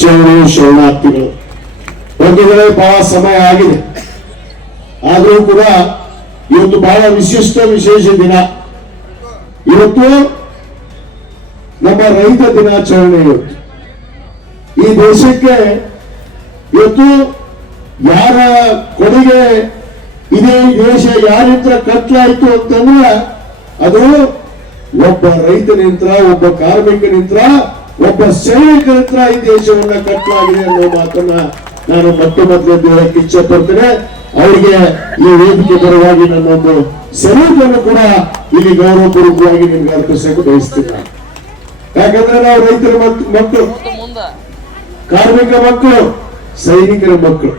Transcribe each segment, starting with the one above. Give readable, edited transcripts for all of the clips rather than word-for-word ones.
ಶರಣಾರ್ಥಿಗಳು ಬಂಧುಗಳೇ, ಬಹಳ ಸಮಯ ಆಗಿದೆ. ಆದರೂ ಕೂಡ ಇವತ್ತು ಬಹಳ ವಿಶೇಷ ದಿನ. ಇವತ್ತು ನಮ್ಮ ರೈತ ದಿನಾಚರಣೆ. ಇವತ್ತು ಈ ದೇಶಕ್ಕೆ ಇವತ್ತು ಯಾರ ಕೊಡುಗೆ ಇದೇ ದೇಶ ಯಾರಿಂತ್ರ ಕಟ್ಲಾಯ್ತು ಅಂತಂದ್ರೆ ಅದು ಒಬ್ಬ ರೈತನಿಂತ್ರ, ಒಬ್ಬ ಕಾರ್ಮಿಕನಿಂತ್ರ, ಒಬ್ಬ ಸೈನಿಕನಿಂತ್ರ ಈ ದೇಶವನ್ನ ಕಟ್ಟಲಾಗಿದೆ ಅನ್ನೋ ಮಾತನ್ನ ನಾನು ಮತ್ತೆ ಹೇಳಕ್ಕೆ ಇಚ್ಛೆ ಪಡ್ತೇನೆ. ಅವರಿಗೆ ಈ ವೇದಿಕೆ ಪರವಾಗಿ ನನ್ನೊಂದು ಸೆಲ್ಯೂಟನ್ನು ಕೂಡ ಇಲ್ಲಿ ಗೌರವಪೂರ್ವಕವಾಗಿ ನಿಮ್ಗೆ ಅರ್ಪಿಸಕ್ಕೆ ಬಯಸ್ತೀನಿ. ಯಾಕಂದ್ರೆ ನಾವು ರೈತರ ಮಕ್ಕಳು, ಕಾರ್ಮಿಕ ಮಕ್ಕಳು, ಸೈನಿಕರ ಮಕ್ಕಳು.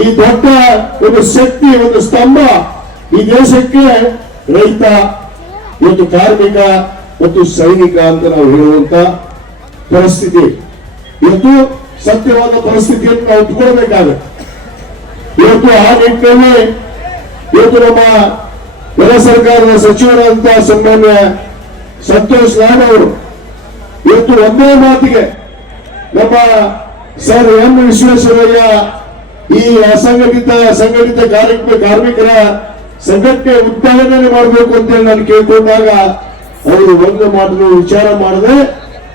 ಈ ದೊಡ್ಡ ಒಂದು ಶಕ್ತಿ, ಒಂದು ಸ್ತಂಭ ಈ ದೇಶಕ್ಕೆ ರೈತ ಮತ್ತು ಕಾರ್ಮಿಕ ಮತ್ತು ಸೈನಿಕ ಅಂತ ನಾವು ಹೇಳುವಂತ ಪರಿಸ್ಥಿತಿ. ಇವತ್ತು ಸತ್ಯವಾದ ಪರಿಸ್ಥಿತಿಯನ್ನು ನಾವು ಒಪ್ಪಿಕೊಳ್ಬೇಕಾಗುತ್ತೆ. ಇವತ್ತು ಆ ನಿಟ್ಟಿನಲ್ಲಿ ಇವತ್ತು ನಮ್ಮ ಕೆಲ ಸರ್ಕಾರದ ಸಚಿವರಾದಂತಹ ಸನ್ಮಾನ್ಯ ಸಂತೋಷ್ ಲಾಡ್ ಅವರು ಇವತ್ತು ಒಂದೇ ಮಾತಿಗೆ ನಮ್ಮ ಸರ್ ಎಂ ವಿಶ್ವೇಶ್ವರಯ್ಯ ಈ ಅಸಂಘಟಿತ ಸಂಘಟಿತ ಕಾರ್ಮಿಕರ ಸಂಘಟನೆ ಉತ್ಪಾದನೆ ಮಾಡಬೇಕು ಅಂತೇಳಿ ನಾನು ಕೇಳ್ಕೊಂಡಾಗ ಅವರು ಒಂದು ಮಾಡಲು ವಿಚಾರ ಮಾಡದೆ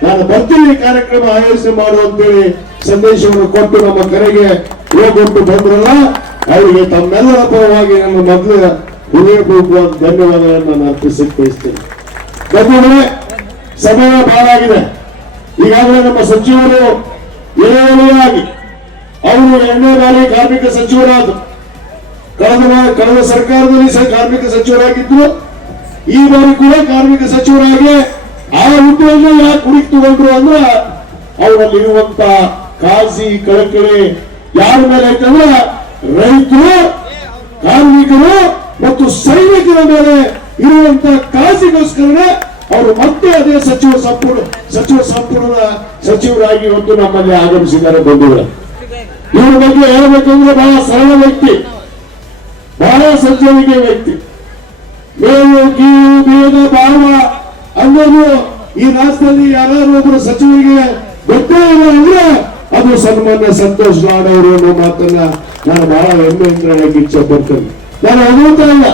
ನಾನು ಬರ್ತೀನಿ ಕಾರ್ಯಕ್ರಮ ಆಯೋಜನೆ ಮಾಡುವಂತೇಳಿ ಸಂದೇಶವನ್ನು ಕೊಟ್ಟು ನಮ್ಮ ಕರೆಗೆ ಹೋಗೊಟ್ಟು ಬಂದ್ರಲ್ಲ, ಅವರಿಗೆ ತಮ್ಮೆಲ್ಲರ ಪರವಾಗಿ ನನ್ನ ಮೊದಲು ಹೃದಯಪೂರ್ವಕ ಧನ್ಯವಾದಗಳನ್ನು ನಾನು ಅರ್ಪಿಸಕ್ಕೆ ಬಯಸ್ತೇನೆ. ಬಂಧುಗಳೇ, ಸಮಯ ಬಹಳ ಆಗಿದೆ. ಈಗಾಗಲೇ ನಮ್ಮ ಸಚಿವರು ಏನೆಯಾಗಿ ಅವರು 2ನೇ ಬಾರಿ ಕಾರ್ಮಿಕ ಸಚಿವರಾದರು. ಕಳೆದ ಸರ್ಕಾರದಲ್ಲಿ ಕಾರ್ಮಿಕ ಸಚಿವರಾಗಿದ್ರು. ಈ ಬಾರಿ ಕೂಡ ಕಾರ್ಮಿಕ ಸಚಿವರಾಗಿ ಆ ಹುದ್ದೆಯನ್ನು ಯಾಕೆ ಹುಡುಕಿ ತಗೊಂಡ್ರು ಅಂದ್ರೆ ಅವರಲ್ಲಿ ಇರುವಂತ ಕಾಳಜಿ, ಕಳಕಳಿ ಯಾರ ಮೇಲೆ ಐತಂದ್ರೆ ರೈತರು, ಕಾರ್ಮಿಕರು ಮತ್ತು ಸೈನಿಕರ ಮೇಲೆ ಇರುವಂತ ಕಾಳಜಿಗೋಸ್ಕರನೇ ಅವರು ಮತ್ತೆ ಅದೇ ಸಚಿವ ಸಂಪುಟದ ಸಚಿವರಾಗಿ ಇವತ್ತು ನಮ್ಮಲ್ಲಿ ಆಗಮಿಸಿದ್ದಾರೆ. ಬಂಧುಗಳು, ಇವರ ಬಗ್ಗೆ ಹೇಳಬೇಕಂದ್ರೆ ಬಹಳ ಸರಳ ವ್ಯಕ್ತಿ, ಬಹಳ ಸಜ್ಜನಿಕೆ ವ್ಯಕ್ತಿ. ಮೇಲು ಕೀಳು ಭೇದ ಭಾವ ಅನ್ನೋದು ಈ ರಾಷ್ಟ್ರದಲ್ಲಿ ಯಾರಾದ್ರೂ ಒಬ್ಬರು ಸಚಿವರಿಗೆ ಗೊತ್ತೇ ಇಲ್ಲ ಅಂದ್ರೆ ಅದು ಸನ್ಮಾನ್ಯ ಸಂತೋಷ್ ಲಾಡ್ ಅವರು ಅನ್ನೋ ಮಾತನ್ನ ನಾನು ಬಹಳ ಹೆಮ್ಮೆಯಿಂದ ಹೇಳಕ್ಕೆ ಇಚ್ಛೆ ಪಡ್ತೇನೆ. ನಾನು ಅನುಮತ ಇಲ್ಲ,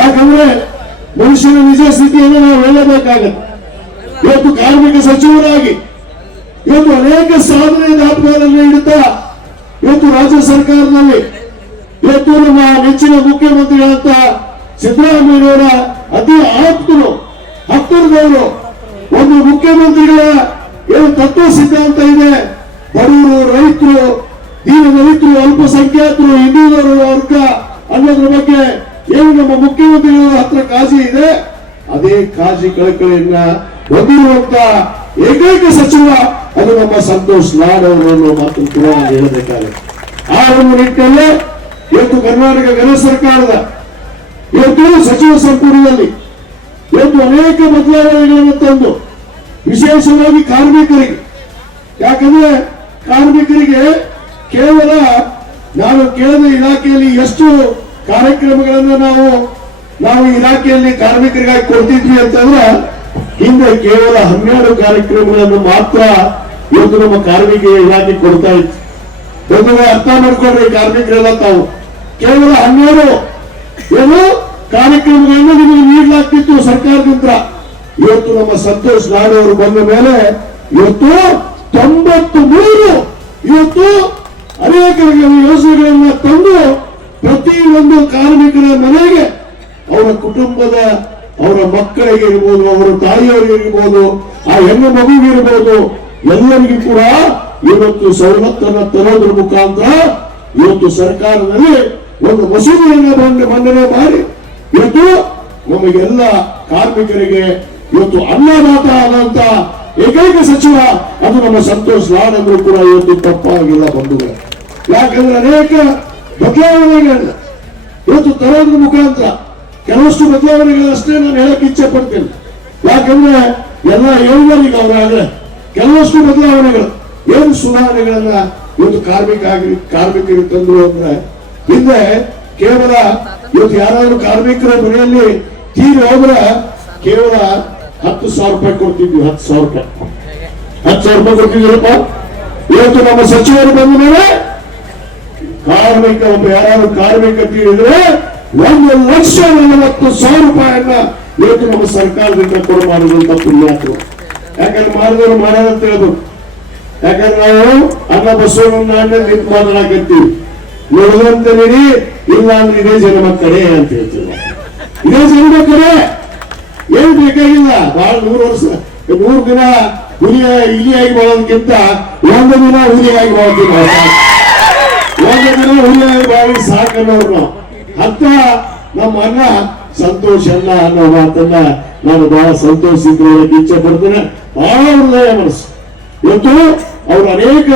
ಯಾಕಂದ್ರೆ ಮನುಷ್ಯನ ನಿಜ ಸ್ಥಿತಿಯನ್ನು ನಾವು ಹೇಳಬೇಕಾಗತ್ತೆ. ಇವತ್ತು ಕಾರ್ಮಿಕ ಸಚಿವರಾಗಿ ಇವತ್ತು ಅನೇಕ ಸಾಧನೆ ದಾಖಲೆಗಳನ್ನು ಇಡುತ್ತಾ ಇವತ್ತು ರಾಜ್ಯ ಸರ್ಕಾರದಲ್ಲಿ ಇವತ್ತು ನಮ್ಮ ನೆಚ್ಚಿನ ಮುಖ್ಯಮಂತ್ರಿಗಳಂತ ಸಿದ್ದರಾಮಯ್ಯವರ ಅತಿ ಹತ್ತಿರದವರು ಒಂದು ಮುಖ್ಯಮಂತ್ರಿಗಳ ಏನು ತತ್ವ ಸಿದ್ಧಾಂತ ಇದೆ, ಬಡವರು, ರೈತರು, ದೀನದಲಿತರು, ಅಲ್ಪಸಂಖ್ಯಾತರು, ಹಿಂದುಳಿದ ವರ್ಗ ಅನ್ನೋದ್ರ ಬಗ್ಗೆ ಏನು ನಮ್ಮ ಮುಖ್ಯಮಂತ್ರಿಗಳ ಹತ್ರ ಕಾಳಜಿ ಇದೆ, ಅದೇ ಕಾಳಜಿ ಕಳಕಳಿಯನ್ನ ಹೊಂದಿರುವಂತ ಏಕೈಕ ಸಚಿವ ಅದು ನಮ್ಮ ಸಂತೋಷ್ ಲಾಡ್ ಅವರು ಅನ್ನೋ ಮಾತನ್ನು ಕೂಡ ಹೇಳಬೇಕಾಗುತ್ತೆ. ಆ ಒಂದು ನಿಟ್ಟಿನಲ್ಲಿ ಇವತ್ತು ಕರ್ನಾಟಕ ಗೃಹ ಸರ್ಕಾರದ ಇವತ್ತು ಸಚಿವ ಸಂಪುಟದಲ್ಲಿ ಇವತ್ತು ಅನೇಕ ಬದಲಾವಣೆಗಳನ್ನು ತಂದು ವಿಶೇಷವಾಗಿ ಕಾರ್ಮಿಕರಿಗೆ, ಯಾಕಂದ್ರೆ ಕಾರ್ಮಿಕರಿಗೆ ಕೇವಲ ನಾನು ಕೇಳಿದ ಇಲಾಖೆಯಲ್ಲಿ ಎಷ್ಟು ಕಾರ್ಯಕ್ರಮಗಳನ್ನು ನಾವು ಇಲಾಖೆಯಲ್ಲಿ ಕಾರ್ಮಿಕರಿಗಾಗಿ ಕೊಡ್ತಿದ್ವಿ ಅಂತಂದ್ರೆ ಹಿಂದೆ ಕೇವಲ 12 ಕಾರ್ಯಕ್ರಮಗಳನ್ನು ಮಾತ್ರ ಇವತ್ತು ನಮ್ಮ ಕಾರ್ಮಿಕ ಇಲಾಖೆ ಕೊಡ್ತಾ ಇತ್ತು. ಒಂದು ಅರ್ಥ ಮಾಡ್ಕೊಂಡ್ರೆ ಕಾರ್ಮಿಕರೆಲ್ಲ ತಾವು ಕೇವಲ 12 ಏನು ಕಾರ್ಯಕ್ರಮಗಳನ್ನು ನಿಮಗೆ ನೀಡಲಾಗ್ತಿತ್ತು ಸರ್ಕಾರದಿಂದ. ಇವತ್ತು ನಮ್ಮ ಸಂತೋಷ್ ಲಾಡ್ ಅವರು ಬಂದ ಮೇಲೆ ಇವತ್ತು 93 ಇವತ್ತು ಅನೇಕ ಯೋಜನೆಗಳನ್ನ ತಂದು ಪ್ರತಿಯೊಂದು ಕಾರ್ಮಿಕರ ಮನೆಗೆ ಅವರ ಕುಟುಂಬದ ಅವರ ಮಕ್ಕಳಿಗೆ ಇರ್ಬೋದು, ಅವರ ತಾಯಿಯವರಿಗೆ ಇರ್ಬೋದು, ಆ ಹೆಣ್ಣು ಮಗುವಿಗೆ ಇರ್ಬೋದು, ಎಲ್ಲರಿಗೂ ಕೂಡ ಇವತ್ತು ಸವಲತ್ತನ್ನು ತರೋದ್ರ ಮುಖಾಂತರ ಇವತ್ತು ಸರ್ಕಾರದಲ್ಲಿ ಒಂದು ಮಸೂದೆಯನ್ನು ಮಂಡನೆ ಮಾಡಿ ಇವತ್ತು ನಮಗೆಲ್ಲ ಕಾರ್ಮಿಕರಿಗೆ ಇವತ್ತು ಅನ್ನದಾತ ಆದಂತ ಏಕೈಕ ಸಚಿವ ಅದು ನಮ್ಮ ಸಂತೋಷ್ ಲಾಡ್ ಅಂದ್ರೂ ಕೂಡ ಇವತ್ತು ತಪ್ಪಾಗಿಲ್ಲ ಬಂಧುಗಳು. ಯಾಕಂದ್ರೆ ಅನೇಕ ಬದಲಾವಣೆಗಳನ್ನ ಇವತ್ತು ತರೋದ್ರ ಮುಖಾಂತರ ಕೆಲವಷ್ಟು ಬದಲಾವಣೆಗಳಷ್ಟೇ ನಾನು ಹೇಳಕ್ ಇಚ್ಛೆ ಪಡ್ತೇನೆ. ಯಾಕಂದ್ರೆ ಎಲ್ಲ ಹೇಳಿದಾರೀಗ ಅವರಾಗಲೇ ಕೆಲವಷ್ಟು ಬದಲಾವಣೆಗಳು ಏನು ಸುಧಾರಣೆಗಳನ್ನ ಇವತ್ತು ಕಾರ್ಮಿಕರಿಗೆ ತಂದ್ರು ಅಂದ್ರೆ ಹಿಂದೆ ಕೇವಲ ಇವತ್ತು ಯಾರಾದ್ರೂ ಕಾರ್ಮಿಕರ ಮನೆಯಲ್ಲಿ ತೀರಿ ಹೋದ್ರೆ ಕೇವಲ 10,000 ರೂಪಾಯಿ ಕೊಡ್ತಿದ್ವಿ. 10,000 ರೂಪಾಯಿ 10,000 ರೂಪಾಯಿ ಕೊಟ್ಟಿದ್ದೀರಪ್ಪ. ಇವತ್ತು ನಮ್ಮ ಸಚಿವರು ಬಂದ ಮೇಲೆ ಕಾರ್ಮಿಕ ಒಬ್ಬ ಯಾರಾದ್ರೂ ಕಾರ್ಮಿಕ ತೀರಿದ್ರೆ 1,40,000 ರೂಪಾಯಿಯನ್ನ ಇವತ್ತು ನಮ್ಮ ಸರ್ಕಾರದಿಂದ ಕೊಡು ಮಾಡುವಂತ ಪುಣ್ಯಾತ್ರು. ಯಾಕಂದ್ರೆ ಮಾಡಿದವರು ಮಾಡೋದಂತ ಹೇಳ್ಬೇಕು. ಯಾಕಂದ್ರೆ ನಾವು ಅನ್ನ ಬಸವಣ್ಣ ನಿಂತು ಮಾತನಾಡಕತ್ತೀವಿ, ನೋಡುವಂತ ನೀಡಿ ಇಲ್ಲ ಅಂದ್ರೆ ಇದೇ ಜನ್ಮ ಕಡೆ ಅಂತ ಹೇಳ್ತೀವಿ. ಇದೇ ಜನ್ಮ ಕಡೆ ಏನ್ ಬೇಕಾಗಿಲ್ಲ. ಬಹಳ 100 ದಿನ ಇಲಿಯಾಗಿ ಮಾಡೋದಕ್ಕಿಂತ 1 ದಿನ ಹುಲಿಯಾಗಿ ಮಾಡ್ತೀವಿ. 1 ದಿನ ಹುಲಿಯಾಗಿ ಮಾಡಿ ಸಾಕನ್ನೋರು ನಾವು. ಅಂತ ನಮ್ಮ ಅಣ್ಣ ಸಂತೋಷ ಅಣ್ಣ ಅನ್ನೋ ಮಾತನ್ನ ನಾನು ಬಹಳ ಸಂತೋಷಿಸಿ ಇಚ್ಛೆ ಪಡ್ತೇನೆ. ಬಹಳ ಹೃದಯ ಮನಸ್ಸು. ಇವತ್ತು ಅವರು ಅನೇಕ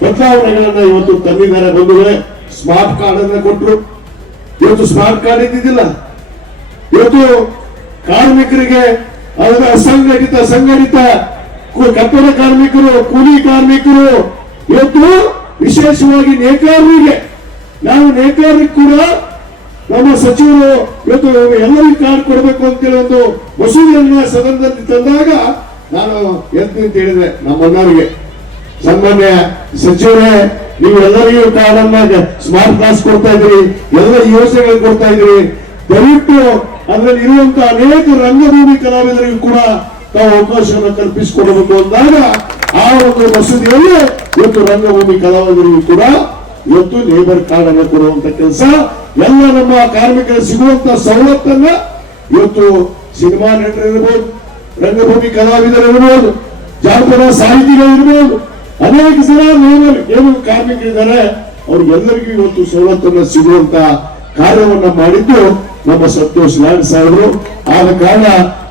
ಬದಲಾವಣೆಗಳನ್ನ ಇವತ್ತು ತಂದಿದ್ದಾರೆ. ಬಂಧುಗಳೇ, ಸ್ಮಾರ್ಟ್ ಕಾರ್ಡ್ ಅನ್ನ ಕೊಟ್ಟರು. ಇವತ್ತು ಸ್ಮಾರ್ಟ್ ಕಾರ್ಡ್ ಇದ್ದಿದ್ದಿಲ್ಲ. ಇವತ್ತು ಕಾರ್ಮಿಕರಿಗೆ ಅದರ ಸಂಘಟಿತ ಕಟ್ಟಡ ಕಾರ್ಮಿಕರು, ಕೂಲಿ ಕಾರ್ಮಿಕರು, ಇವತ್ತು ವಿಶೇಷವಾಗಿ ನೇಕಾರರಿಗೆ, ನಾವು ನೇಕಾರರಿಗೆ ಕೂಡ ನಮ್ಮ ಸಚಿವರು ಇವತ್ತು ಎಲ್ಲರಿಗೂ ಕಾರ್ಡ್ ಕೊಡಬೇಕು ಅಂತೇಳಿ ಒಂದು ಮಸೂದೆಯನ್ನ ಸದನದಲ್ಲಿ ತಂದಾಗ ನಾನು ಎಂತ ಹೇಳಿದೆ ನಮ್ಮನ್ನವರಿಗೆ, ಸಾಮಾನ್ಯ ಸಚಿವರೇ ನೀವು ಎಲ್ಲರಿಗೂ ಕಾರ್ಡ್ ಅನ್ನ ಸ್ಮಾರ್ಟ್ ಕ್ಲಾಸ್ ಕೊಡ್ತಾ ಇದ್ರಿ, ಎಲ್ಲ ಯೋಜನೆಗಳು ಕೊಡ್ತಾ ಇದ್ರಿ, ದಯವಿಟ್ಟು ಅದರಲ್ಲಿ ಇರುವಂತಹ ಅನೇಕ ರಂಗಭೂಮಿ ಕಲಾವಿದರಿಗೂ ಕೂಡ ತಾವು ಅವಕಾಶವನ್ನು ಕಲ್ಪಿಸಿಕೊಡಬೇಕು ಅಂದಾಗ ಆ ಒಂದು ಮಸೂದೆಯಲ್ಲಿ ಇವತ್ತು ರಂಗಭೂಮಿ ಕಲಾವಿದರಿಗೂ ಕೂಡ ಇವತ್ತು ಲೇಬರ್ ಕಾರ್ಡ್ ಅನ್ನು ಕೊಡುವಂತ ಕೆಲಸ, ಎಲ್ಲ ನಮ್ಮ ಕಾರ್ಮಿಕರು ಸಿಗುವಂತ ಸವಲತ್ತನ್ನ ಇವತ್ತು ಸಿನಿಮಾ ನಟರಿರ್ಬೋದು, ರಂಗಭೂಮಿ ಕಲಾವಿದರಿರ್ಬೋದು, ಜಾನಪದ ಸಾಹಿತಿಗಳಿರ್ಬೋದು, ಅನೇಕ ಜನ ಏನು ಕಾರ್ಮಿಕರಿದ್ದಾರೆ ಅವ್ರಿಗೆಲ್ಲರಿಗೂ ಇವತ್ತು ಸವಲತ್ತನ್ನ ಸಿಗುವಂತ ಕಾರ್ಯವನ್ನ ಮಾಡಿದ್ದು ನಮ್ಮ ಸಂತೋಷ್ ಲಾಡ್ ಸಾಹೇಬರು. ಆದ ಕಾರಣ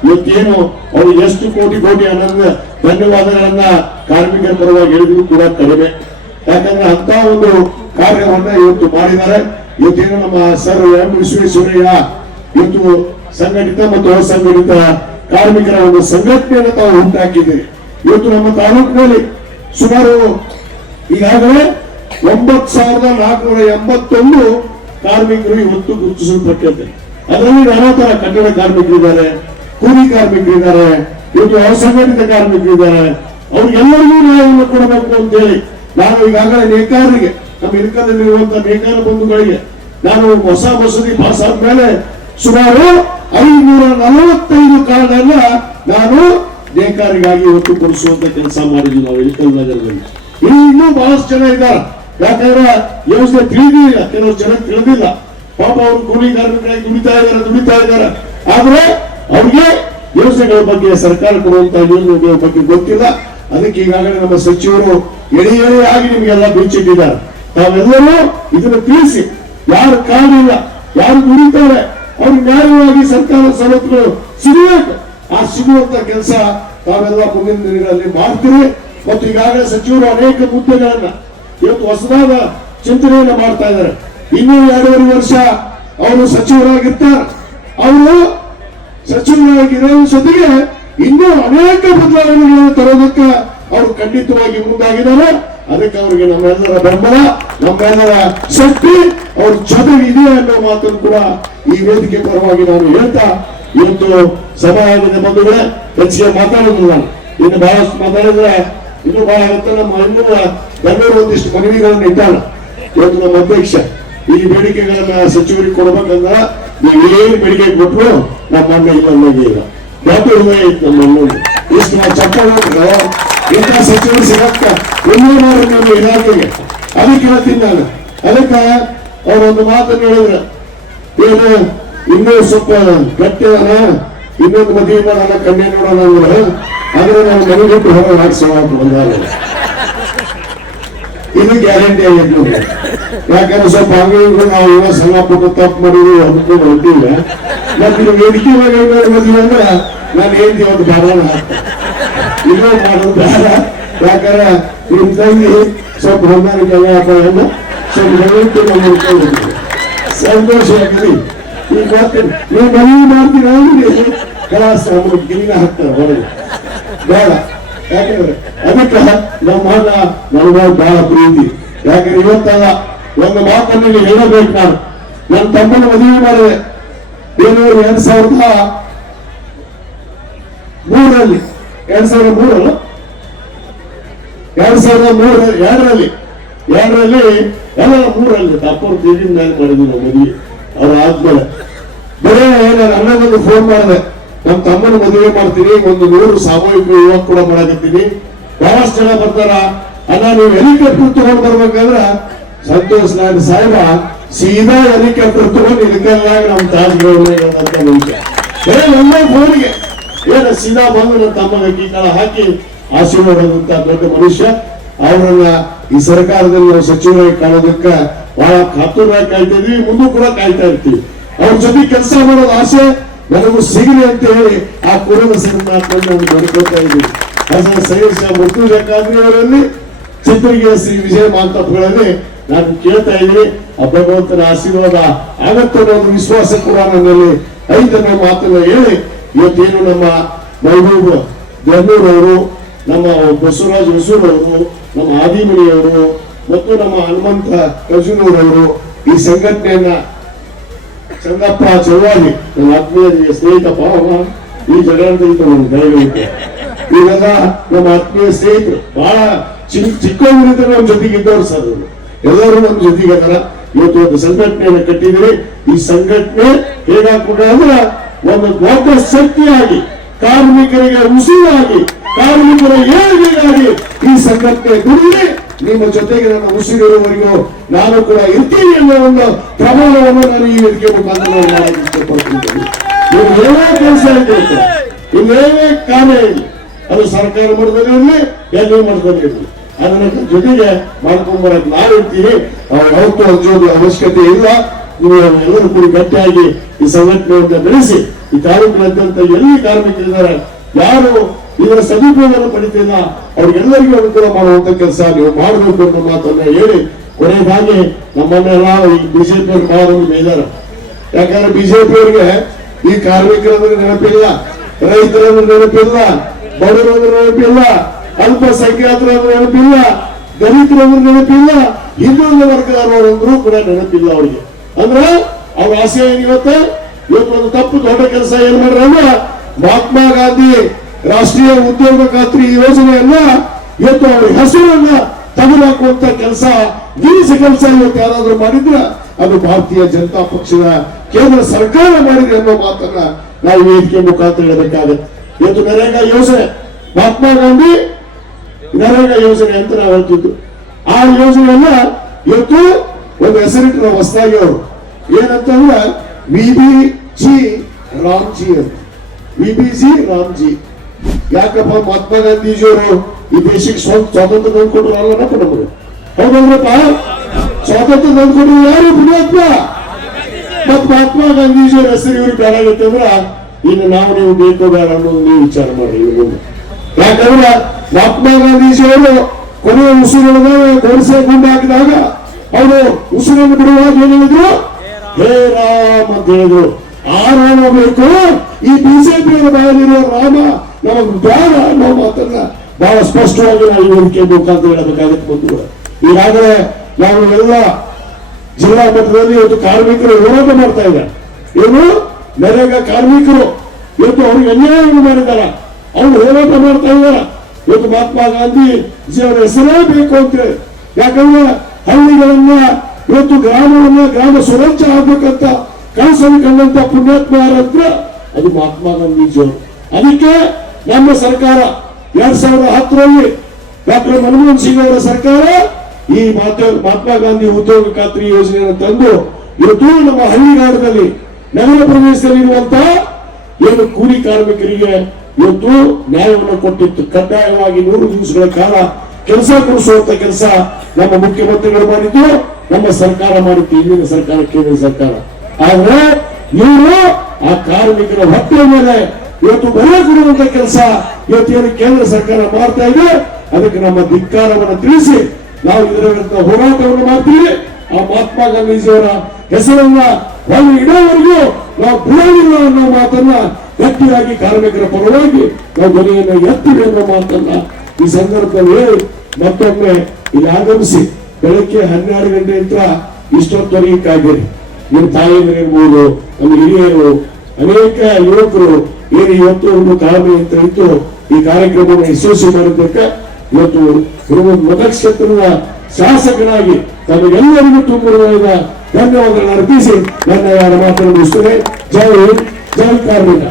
ಇವತ್ತೇನು ಅವ್ರಿಗೆ ಎಷ್ಟು ಕೋಟಿ ಆನಂದ ಧನ್ಯವಾದಗಳನ್ನ ಕಾರ್ಮಿಕರ ಪರವಾಗಿ ಹೇಳಿದ್ರು ಕೂಡ ಕಡಿಮೆ. ಯಾಕಂದ್ರೆ ಅಂತ ಒಂದು ಕಾರ್ಯವನ್ನ ಇವತ್ತು ಮಾಡಿದ್ದಾರೆ. ಇವತ್ತೇನು ನಮ್ಮ ಸರ್ ಎಂ ವಿಶ್ವೇಶ್ವರಯ್ಯ ಇವತ್ತು ಸಂಘಟಿತ ಮತ್ತು ಅಸಂಘಟಿತ ಕಾರ್ಮಿಕರ ಒಂದು ಸಂಘಟನೆಯನ್ನು ತಾವು ಉಂಟಾಕಿದ್ದೀರಿ. ಇವತ್ತು ನಮ್ಮ ತಾಲೂಕಿನಲ್ಲಿ ಸುಮಾರು ಈಗಾಗಲೇ 9,481 ಕಾರ್ಮಿಕರು ಇವತ್ತು ಗುರುತಿಸಲ್ಪಟ್ಟಿದೆ. ಅದರಲ್ಲಿ ನಾನಾ ತರ ಕಟ್ಟಡ ಕಾರ್ಮಿಕರಿದ್ದಾರೆ, ಕೂಲಿ ಕಾರ್ಮಿಕರಿದ್ದಾರೆ, ಇವತ್ತು ಅಸಂಘಟಿತ ಕಾರ್ಮಿಕರಿದ್ದಾರೆ. ಅವ್ರಿಗೆಲ್ಲರಿಗೂ ನ್ಯಾಯವನ್ನು ಕೊಡಬೇಕು ಅಂತ ಹೇಳಿ ನಾನು ಈಗಾಗಲೇ ನೇಕಾರರಿಗೆ, ನಮ್ಮ ಇಲಾಖೆಯಲ್ಲಿರುವಂತಹ ನೇಕಾರ ಬಂಧುಗಳಿಗೆ ನಾನು ಹೊಸ ಮಸೂದೆ ಪಾಸ್ ಆದ್ಮೇಲೆ ಸುಮಾರು 545 ಕಾರ್ಡ್ ಅನ್ನ ನಾನು ನೇಕಾರಿಗಾಗಿ ಇವತ್ತು ಕೊಡಿಸುವಂತ ಕೆಲಸ ಮಾಡಿದ್ವಿ ನಾವು ಇಳಕಲ್ ನಗರದಲ್ಲಿ. ಇನ್ನೂ ಬಹಳಷ್ಟು ಜನ ಇದ್ದಾರೆ. ಯಾಕಂದ್ರೆ ಯೋಜನೆ ತಿಳಿದಿಲ್ಲ, ಕೆಲವು ಜನ ತಿಳಿದಿಲ್ಲ. ಪಾಪ ಅವರು ಕೂಲಿ ಕಾರ್ಮಿಕರಾಗಿ ದುಡಿತಾ ಇದ್ದಾರೆ. ಆದ್ರೆ ಅವ್ರಿಗೆ ಯೋಜನೆಗಳ ಬಗ್ಗೆ, ಸರ್ಕಾರ ಕೊಡುವಂತಹ ಯೋಜನೆಗಳ ಬಗ್ಗೆ ಗೊತ್ತಿಲ್ಲ. ಅದಕ್ಕೆ ಈಗಾಗಲೇ ನಮ್ಮ ಸಚಿವರು ಎಳೆಯಾಗಿ ನಿಮಗೆಲ್ಲ ಬಿಚ್ಚಿಟ್ಟಿದ್ದಾರೆ. ತಾವೆಲ್ಲರೂ ಇದನ್ನು ತಿಳಿಸಿ, ಯಾರು ಕಾಲಿಲ್ಲ, ಯಾರು ದುಡಿತಾರೆ ಅವ್ರಿಗೆ ನ್ಯಾಯವಾಗಿ ಸರ್ಕಾರ ಸವಲತ್ತುಗಳು ಸಿಗಬೇಕು. ಆ ಸಿಗುವಂತ ಕೆಲಸ ತಾವೆಲ್ಲ ಮುಂದಿನ ದಿನಗಳಲ್ಲಿ ಮಾಡ್ತೀರಿ. ಮತ್ತು ಈಗಾಗಲೇ ಸಚಿವರು ಅನೇಕ ಮುದ್ದೆಗಳನ್ನ ಇವತ್ತು ಹೊಸದಾದ ಚಿಂತನೆಯನ್ನ ಮಾಡ್ತಾ ಇದ್ದಾರೆ. ಇನ್ನೂ 2.5 ವರ್ಷ ಅವರು ಸಚಿವರಾಗಿರ್ತಾರೆ. ಅವರು ಸಚಿವರಾಗಿರೋ ಜೊತೆಗೆ ಇನ್ನೂ ಅನೇಕ ಬದಲಾವಣೆಗಳನ್ನು ತರೋದಕ್ಕೆ ಅವರು ಖಂಡಿತವಾಗಿ ಮುಂದಾಗಿದ್ದಾರೆ. ಅದಕ್ಕೆ ಅವರಿಗೆ ನಮ್ಮೆಲ್ಲರ ಬೆಂಬಲ, ನಮ್ಮೆಲ್ಲರ ಶಕ್ತಿ ಅವ್ರ ಜೊತೆಗೆ ಇದೆ ಅನ್ನೋ ಮಾತನ್ನು ಕೂಡ ಈ ವೇದಿಕೆ ಪರವಾಗಿ ನಾನು ಹೇಳ್ತಾ ಇವತ್ತು ಸಭಾಂಗದ ಬಂಧುಗಳೇ ಹೆಚ್ಚಿಗೆ ಮಾತಾಡೋದಿಲ್ಲ. ಇನ್ನು ಬಹಳಷ್ಟು ಮಾತಾಡಿದ್ರೆ ಇನ್ನೂ ಬಹಳ ಆಗುತ್ತೆ. ನಮ್ಮ ಇನ್ನೂ ಬೆಂಗಳೂರು ಒಂದಿಷ್ಟು ಮನವಿಗಳನ್ನು ಇಟ್ಟಾಳ. ಇವತ್ತು ನಮ್ಮ ಅಧ್ಯಕ್ಷ ಈ ಬೇಡಿಕೆಗಳನ್ನ ಸಚಿವರಿಗೆ ಕೊಡ್ಬೇಕಂದ್ರ ನೀವೇನು ಬೇಡಿಕೆ ಕೊಟ್ಟರು ನಮ್ಮ ಅಣ್ಣ ಇಲ್ಲ ಅನ್ನೋದೇ ಇಲ್ಲ. ದೊಡ್ಡ ಹೃದಯ ಇತ್ತು ನಮ್ಮ ಅಣ್ಣ. ಇಷ್ಟು ನಾವು ಚಪ್ಪಾಳೆ ಇಂಥ ಸಚಿವರು ಸಿಗಕ್ಕ ಒಂದೇ ಮಾಡಿ ನಮ್ಮ ಇಲಾಖೆಗೆ. ಅದಕ್ಕೆ ಹೇಳ್ತೀನಿ ನಾನು. ಅದಕ್ಕೆ ಅವರೊಂದು ಮಾತನ್ನು ಹೇಳಿದ್ರೆ ಏನು ಇನ್ನೂ ಸ್ವಲ್ಪ ಗಟ್ಟಿದಾನ, ಇನ್ನೊಂದು ಮದುವೆ ಮಾಡೋಣ, ಕನ್ಯೆ ನೋಡೋಣ ಅಂದ್ರೆ ಆದ್ರೆ ನಾವು ಮನೆ ಬಿಟ್ಟು ಹೊರ ಹಾಕ್ಸೋಣ ಬಂದಾಗ ಇದು ಗ್ಯಾರಂಟಿ ಆಗೈತೆ ನೋಡಿ. ಯಾಕಂದ್ರೆ ಸ್ವಲ್ಪ ಅಂಗಡಿಗಳು ನಾವು ಇವಾಗ ಸಣ್ಣ ಪುಟ್ಟ ತಪ್ಪು ಮಾಡಿದ್ವಿ, ಅದಕ್ಕೆ ಹೊಂಟಿಲ್ಲ. ಮತ್ತೆ ಇದು ವೇದಿಕೆ ಮದುವೆ ಅಂದ್ರೆ ನಾನು ಏನ್ ಇವತ್ತು ಬಾರಣ ಇನ್ನೂ ಮಾಡೋದು ಬೇಡ. ಯಾಕಂದ್ರೆ ನಿಮ್ ತಂಗಿ ಸ್ವಲ್ಪ ಹೊಂದಾಣಿಕೆ ಎಲ್ಲ ಸ್ವಲ್ಪ ದಯವಿಟ್ಟು ನಮ್ಮ ಸಂತೋಷ ಆಗ್ತದೆ. ಈಗ ಮಾಡ್ತೀನಿ ನೀವು ಮದುವೆ ಮಾಡ್ತೀರ ಕಲಾಸ ಗಿರಿನ ಹಾಕ್ತಾರೆ ಹೊರಗೆ ಬೇಡ. ಯಾಕಂದ್ರೆ ಅದಕ್ಕೆ ನಮ್ಮ ಅಣ್ಣ ನನಗೆ ಬಹಳ ಪ್ರೀತಿ. ಯಾಕಂದ್ರೆ ಇವತ್ತಲ್ಲ ಒಂದು ಮಾತನ್ನು ಹೇಳಬೇಕು. ನಾನು ನನ್ನ ತಮ್ಮನ ಮದುವೆ ಮಾಡಿದೆ 2003 2003 2002ರಲ್ಲಿ ಎಲ್ಲ 3ರಲ್ಲಿ ಅಪ್ಪವ್ರ ತಿರುಗಿನ ಮೇಲೆ ಮಾಡಿದ್ವಿ ನಾವು ಮದುವೆ. ಅವ್ರು ಆದ್ಮೇಲೆ ಬರೇ ನಾನು ಅಣ್ಣಗೊಂದು ಫೋನ್ ಮಾಡಿದೆ, ನಮ್ಮ ತಮ್ಮನ ಮದುವೆ ಮಾಡ್ತೀನಿ, ಒಂದು 100 ಸಾಮೂಹಿಕ ಯುವಕ ಕೂಡ ಮಾಡಕತ್ತೀನಿ, ಬಹಳಷ್ಟು ಜನ ಬರ್ತಾರ, ಅಣ್ಣ ನೀವು ಹೆಲಿಕಾಪ್ಟರ್ ತಗೊಂಡ್ ಬರ್ಬೇಕಾದ್ರ ಸಂತೋಷ್ ನಾಯಕ್ ಸಾಹೇಬ ಸೀದಾ ಹೆಲಿಕಾಪ್ಟರ್ ತಗೊಂಡು ಇದಕ್ಕೆಲ್ಲ ನಮ್ಮ ತಾಜ್ಗಳನ್ನ ಎಲ್ಲ ಫೋನ್ಗೆ ಸೀದಾ ಬಂದು ನನ್ನ ತಮ್ಮನ ಕೀಕಾಳ ಹಾಕಿ ಆಶೀರ್ವಾದಂತ ದೊಡ್ಡ ಮನುಷ್ಯ. ಅವರನ್ನ ಈ ಸರ್ಕಾರದಲ್ಲಿ ನಾವು ಸಚಿವರಾಗಿ ಕಾಣೋದಕ್ಕೆ ಬಹಳ ಕಾತುರವಾಗಿ ಕಾಯ್ತಾ ಇದ್ವಿ, ಮುಂದೂ ಕೂಡ ಕಾಯ್ತಾ ಇರ್ತೀವಿ. ಅವ್ರ ಜೊತೆ ಕೆಲಸ ಮಾಡೋದು ಆಸೆ ನನಗೂ ಸಿಗಲಿ ಅಂತ ಹೇಳಿ ಆ ಕುರುಬ ಸಿನಿಮಾಕೊಂಡು ನಾವು ನೋಡ್ಕೊಳ್ತಾ ಇದ್ದೀವಿ. ಸೈನ್ಸ್ ಮೃತ್ಯುಜಕಾದ್ರಿ ಅವರಲ್ಲಿ ಚಿತ್ರಗಿರಿ ಶ್ರೀ ವಿಜಯ ಮಾಂತಪ್ಪಗಳಲ್ಲಿ ನಾನು ಕೇಳ್ತಾ ಇದ್ದೀನಿ. ಆ ಭಗವಂತನ ಆಶೀರ್ವಾದ ಆಗತ್ತೆ ಅನ್ನೋ ವಿಶ್ವಾಸ ಕೂಡ ನನ್ನಲ್ಲಿ ಐದನ್ನ ಮಾತನ್ನ ಹೇಳಿ ಇವತ್ತೇನು ನಮ್ಮ ಮೈಬೂಬ್ ಬೆನ್ನೂರವರು, ನಮ್ಮ ಬಸವರಾಜ್ ಹೊಸೂರವರು, ನಮ್ಮ ಆದಿಮನಿಯವರು ಮತ್ತು ನಮ್ಮ ಹನುಮಂತ ಕಜೂರವರು ಈ ಸಂಘಟನೆಯನ್ನ ಚಂದಪ್ಪ ಚೌವಾಲಿ ನನ್ನ ಆತ್ಮೀಯ ಸ್ನೇಹಿತಪ್ಪ ಈ ಜಗಳಂತ ಒಂದು ದಯವಿಟ್ಟು ಇವೆಲ್ಲ ನಮ್ಮ ಆತ್ಮೀಯ ಸ್ನೇಹಿತರು ಬಹಳ ಚಿಕ್ಕವರಿಂದ ನಮ್ಮ ಜೊತೆಗಿದ್ದವ್ರು ಸರ್. ಎಲ್ಲರೂ ನಮ್ಮ ಜೊತೆಗಿದ್ದಾರ. ಇವತ್ತು ಒಂದು ಸಂಘಟನೆಯನ್ನು ಕಟ್ಟಿದ್ರೆ ಈ ಸಂಘಟನೆ ಹೇಗಾಗ್ಬೇಕಂದ್ರ ಒಂದು ದೊಡ್ಡ ಶಕ್ತಿಯಾಗಿ ಕಾರ್ಮಿಕರಿಗೆ ಉಸಿರಾಗಿ ಕಾರ್ಮಿಕರ ಏಳಿಗೆಗಾಗಿ ಈ ಸಂಘಟನೆ ದುಡಿದು ನಿಮ್ಮ ಜೊತೆಗೆ ನನ್ನ ಉಸಿರಿರುವವರೆಗೂ ನಾನು ಕೂಡ ಇರ್ತೀನಿ ಅನ್ನೋ ಒಂದು ಪ್ರಮಾಣವನ್ನು ನಾನು ಈ ವೇದಿಕೆ ಮುಖಾಂತರ ಮಾಡಕ್ಕೆ ಇಷ್ಟಪಡ್ತೀನಿ. ಏನೇ ಕೆಲಸ ಇರುತ್ತೆ, ಇನ್ನೇನೇ ಕಾರ್ಯ ಇಲ್ಲ, ಅದು ಸರ್ಕಾರ ಮಟ್ಟದಲ್ಲಿ ಇರಲಿ, ಎಲ್ಲಿ ಮಟ್ಟದಲ್ಲಿ ಇರಲಿ, ಅದನ್ನ ಜೊತೆಗೆ ಮಾಡ್ಕೊಂಡ್ ಬರಕ್ ನಾವು ಇರ್ತೀವಿ. ಯಾವತ್ತೂ ಅಂಜೋದು ಅವಶ್ಯಕತೆ ಇಲ್ಲ. ನೀವು ಎಲ್ಲರೂ ಕೂಡ ಗಟ್ಟಿಯಾಗಿ ಈ ಸಂಘಟನೆಯನ್ನು ಬೆಳೆಸಿ ಈ ತಾಲೂಕಿನಾದ್ಯಂತ ಎಲ್ಲಿ ಕಾರ್ಮಿಕರಿದ್ದಾರೆ, ಯಾರು ಇದರ ಸದುಪಯೋಗ ಪಡಿತಿಲ್ಲ, ಅವ್ರಿಗೆಲ್ಲರಿಗೂ ಅನುಕೂಲ ಮಾಡುವಂತ ಕೆಲಸ ನೀವು ಮಾಡಬೇಕು ಅನ್ನೋ ಮಾತನ್ನ ಹೇಳಿ ಕೊನೆಯದಾಗಿ ನಮ್ಮನ್ನೆಲ್ಲ ಈ ಬಿಜೆಪಿ ಅವ್ರು ಬಹಳ ಬೇಜಾರ. ಯಾಕಂದ್ರೆ ಬಿಜೆಪಿಯವರಿಗೆ ಈ ಕಾರ್ಮಿಕರಂದ್ರೆ ನೆನಪಿಲ್ಲ, ರೈತರಂದ್ರೆ ನೆನಪಿಲ್ಲ, ಬಡವರಂದ್ರೆ ನೆನಪಿಲ್ಲ, ಅಲ್ಪಸಂಖ್ಯಾತರಂದ್ರೆ ನೆನಪಿಲ್ಲ, ದಲಿತರಂದ್ರೆ ನೆನಪಿಲ್ಲ, ಹಿಂದುಳಿದ ವರ್ಗದವರಂದ್ರೂ ಕೂಡ ನೆನಪಿಲ್ಲ ಅವ್ರಿಗೆ. ಅಂದ್ರೆ ಅವ್ರ ಆಸೆ ಏನಿವತ್ತ ಇವತ್ತೊಂದು ತಪ್ಪು ದೊಡ್ಡ ಕೆಲಸ ಏನ್ ಮಾಡ್ರ ಅಂದ್ರೆ ಮಹಾತ್ಮ ಗಾಂಧಿ ರಾಷ್ಟ್ರೀಯ ಉದ್ಯೋಗ ಖಾತ್ರಿ ಯೋಜನೆಯನ್ನ ಇವತ್ತು ಅವ್ರ ಹೆಸರನ್ನ ತೆಗೆದುಹಾಕುವಂತ ಕೆಲಸ, ಗಿರಿಸ ಕೆಲಸ ಇವತ್ತು ಯಾರಾದ್ರೂ ಮಾಡಿದ್ರ ಅದು ಭಾರತೀಯ ಜನತಾ ಪಕ್ಷದ ಕೇಂದ್ರ ಸರ್ಕಾರ ಮಾಡಿದೆ ಅನ್ನೋ ಮಾತನ್ನ ನಾವು ವೇದಿಕೆ ಮುಖಾಂತರ ಹೇಳಬೇಕಾಗುತ್ತೆ. ಇವತ್ತು ನರೇಗಾ ಯೋಜನೆ, ಮಹಾತ್ಮ ಗಾಂಧಿ ನರೇಗಾ ಯೋಜನೆ ಅಂತ ನಾವು ಹೇಳ್ತಿದ್ದು, ಆ ಯೋಜನೆಯನ್ನ ಇವತ್ತು ಒಂದು ಹೆಸರಿಟ್ಟರು ಹೊಸದಾಗಿ ಅವರು ಏನಂತಂದ್ರೆ ವಿಬಿಜಿ ರಾಮ್ಜಿ ಅಂತ. ವಿಬಿಜಿ ರಾಮ್ಜಿ ಯಾಕಪ್ಪ ಮಹಾತ್ಮ ಗಾಂಧೀಜಿಯವರು ಈ ದೇಶಕ್ಕೆ ಸ್ವಾತಂತ್ರ್ಯ ತಂದುಕೊಟ್ರು ಅಲ್ಲಪ್ಪ ನಮಗೆ, ಹೌದಲ್ರಪ್ಪ? ಸ್ವಾತಂತ್ರ್ಯ ತಂದುಕೊಟ್ರು ಯಾರು? ಪುಣ್ಯಾತ್ಮ. ಮತ್ ಮಹಾತ್ಮ ಗಾಂಧೀಜಿಯವರ ಹೆಸರು ಇವ್ರಿಗೆ ಬೇಡಾಗುತ್ತೆ ಅಂದ್ರ ಇನ್ನು ನಾವು ನೀವು ಬೇಕೋ ಬೇಡ ಅನ್ನೋದು ನೀವು ವಿಚಾರ ಮಾಡಿ ಇವ್ರಿಗೆ. ಯಾಕಂದ್ರೆ ಮಹಾತ್ಮ ಗಾಂಧೀಜಿಯವರು ಕೊನೆಯ ಉಸಿರೊಳಗೆ ಗೋಡ್ಸೆ ಗುಂಡು ಹಾಕಿದಾಗ ಅವರು ಉಸಿರನ್ನು ಬಿಡುವಾಗ ಏನ್ ಹೇಳಿದ್ರು? ಹೇ ರಾಮ್ ಅಂತ ಹೇಳಿದ್ರು. ಆ ರಾಮ ಬೇಕು, ಈ ಬಿಜೆಪಿಯವರ ಬಾಯಲ್ಲಿರುವ ರಾಮ ನಮಗ್ ಬೇಡ ಅನ್ನೋ ಮಾತನ್ನ ಬಹಳ ಸ್ಪಷ್ಟವಾಗಿ ನಾವು ವೇದಿಕೆ ಮುಖಾಂತರ ಹೇಳಬೇಕಾಗುತ್ತೆ. ಬಂದು ಈಗಾಗಲೇ ನಾವು ಎಲ್ಲ ಜಿಲ್ಲಾ ಮಟ್ಟದಲ್ಲಿ ಇವತ್ತು ಕಾರ್ಮಿಕರು ಹೋರಾಟ ಮಾಡ್ತಾ ಇದ್ದಾರೆ. ಏನು ನರೇಗಾ ಕಾರ್ಮಿಕರು ಇವತ್ತು ಅವ್ರಿಗೆ ಅನ್ಯಾಯವನ್ನು ಮಾಡಿದಾರ, ಅವ್ರು ಹೋರಾಟ ಮಾಡ್ತಾ ಇದಾರ. ಇವತ್ತು ಮಹಾತ್ಮ ಗಾಂಧಿ ಅವರ ಹೆಸರೇ ಬೇಕು ಅಂತೇಳಿ, ಯಾಕಂದ್ರೆ ಹಳ್ಳಿಗಳನ್ನ ಇವತ್ತು ಗ್ರಾಮವನ್ನ ಗ್ರಾಮ ಸ್ವರಾಜ್ಯ ಆಗ್ಬೇಕಂತ ಕನಸನ್ನು ಕಂಡಂತ ಪುಣ್ಯಾತ್ಮ ಯಾರಂದ್ರೆ ಅದು ಮಹಾತ್ಮ ಗಾಂಧೀಜಿಯವರು. ಅದಕ್ಕೆ ನಮ್ಮ ಸರ್ಕಾರ 2010ರಲ್ಲಿ ಡಾಕ್ಟರ್ ಮನಮೋಹನ್ ಸಿಂಗ್ ಅವರ ಸರ್ಕಾರ ಈ ಮಹಾತ್ಮ ಗಾಂಧಿ ಉದ್ಯೋಗ ಖಾತ್ರಿ ಯೋಜನೆಯನ್ನು ತಂದು ಇವತ್ತು ನಮ್ಮ ಹಳ್ಳಿಗಾಡದಲ್ಲಿ ನಗರ ಪ್ರದೇಶದಲ್ಲಿ ಇರುವಂತಹ ಏನು ಕೂಲಿ ಕಾರ್ಮಿಕರಿಗೆ ಇವತ್ತು ನ್ಯಾಯವನ್ನು ಕೊಟ್ಟಿತ್ತು. ಕಡ್ಡಾಯವಾಗಿ 100 ದಿವಸಗಳ ಕಾಲ ಕೆಲಸ ಕೊಡಿಸುವಂತ ಕೆಲಸ ನಮ್ಮ ಮುಖ್ಯಮಂತ್ರಿಗಳು ಮಾಡಿದ್ದು, ನಮ್ಮ ಸರ್ಕಾರ ಮಾಡಿತ್ತು, ಇಂದಿನ ಸರ್ಕಾರ ಕೇಂದ್ರ ಸರ್ಕಾರ. ಆದ್ರೆ ಇವರು ಆ ಕಾರ್ಮಿಕರ ಹೊಟ್ಟೆ ಮೇಲೆ ಇವತ್ತು ಬೆಲೆ ಕೊಡುವಂತ ಕೆಲಸ ಇವತ್ತೇನು ಕೇಂದ್ರ ಸರ್ಕಾರ ಮಾಡ್ತಾ ಇದೆ, ಅದಕ್ಕೆ ನಮ್ಮ ಧಿಕ್ಕಾರವನ್ನು ತಿಳಿಸಿ ನಾವು ಇದರ ವಿರುದ್ಧ ಹೋರಾಟವನ್ನು ಮಾಡ್ತೀವಿ. ಆ ಮಹಾತ್ಮ ಗಾಂಧೀಜಿಯವರ ಹೆಸರನ್ನ ಒಂದು ಇಡೋವರೆಗೂ ನಾವು ಬಿಡೋದಿಲ್ಲ ಅನ್ನೋ ಮಾತನ್ನ ಗಟ್ಟಿಯಾಗಿ ಕಾರ್ಮಿಕರ ಪರವಾಗಿ ನಾವು ಧ್ವನಿಯನ್ನು ಎತ್ತಿವಿ ಅನ್ನೋ ಮಾತನ್ನ ಈ ಸಂದರ್ಭದಲ್ಲಿ ಹೇಳಿ ಮತ್ತೊಮ್ಮೆ ಇಲ್ಲಿ ಆಗಮಿಸಿ ಬೆಳಗ್ಗೆ 12 ಗಂಟೆಯಿಂದ ಇಷ್ಟೊತ್ತವರೆಗೆ ಕಾಯ್ದಿರಿ. ನಿಮ್ಮ ತಾಯಿಯರಿರ್ಬೋದು, ನಮ್ಮ ಹಿರಿಯರು, ಅನೇಕ ಯುವಕರು ಏನು ಇವತ್ತು ಒಂದು ತಾಳ್ಮೆ ಅಂತ ಇತ್ತು ಈ ಕಾರ್ಯಕ್ರಮವನ್ನು ಯಶಸ್ವಿ ಮಾಡಿದ್ದಕ್ಕೆ ಇವತ್ತು ಮತಕ್ಷೇತ್ರದ ಶಾಸಕನಾಗಿ ತಮಗೆಲ್ಲರಿಗೂ ತುಂಬಿರುವ ಧನ್ಯವಾದಗಳನ್ನು ಅರ್ಪಿಸಿ ನನ್ನ ಮಾತನ್ನು ಮುಗಿಸ್ತೇನೆ. ಜೈ ಹಿಂದ್, ಜೈ ಕಾರ್ಮಿಕ.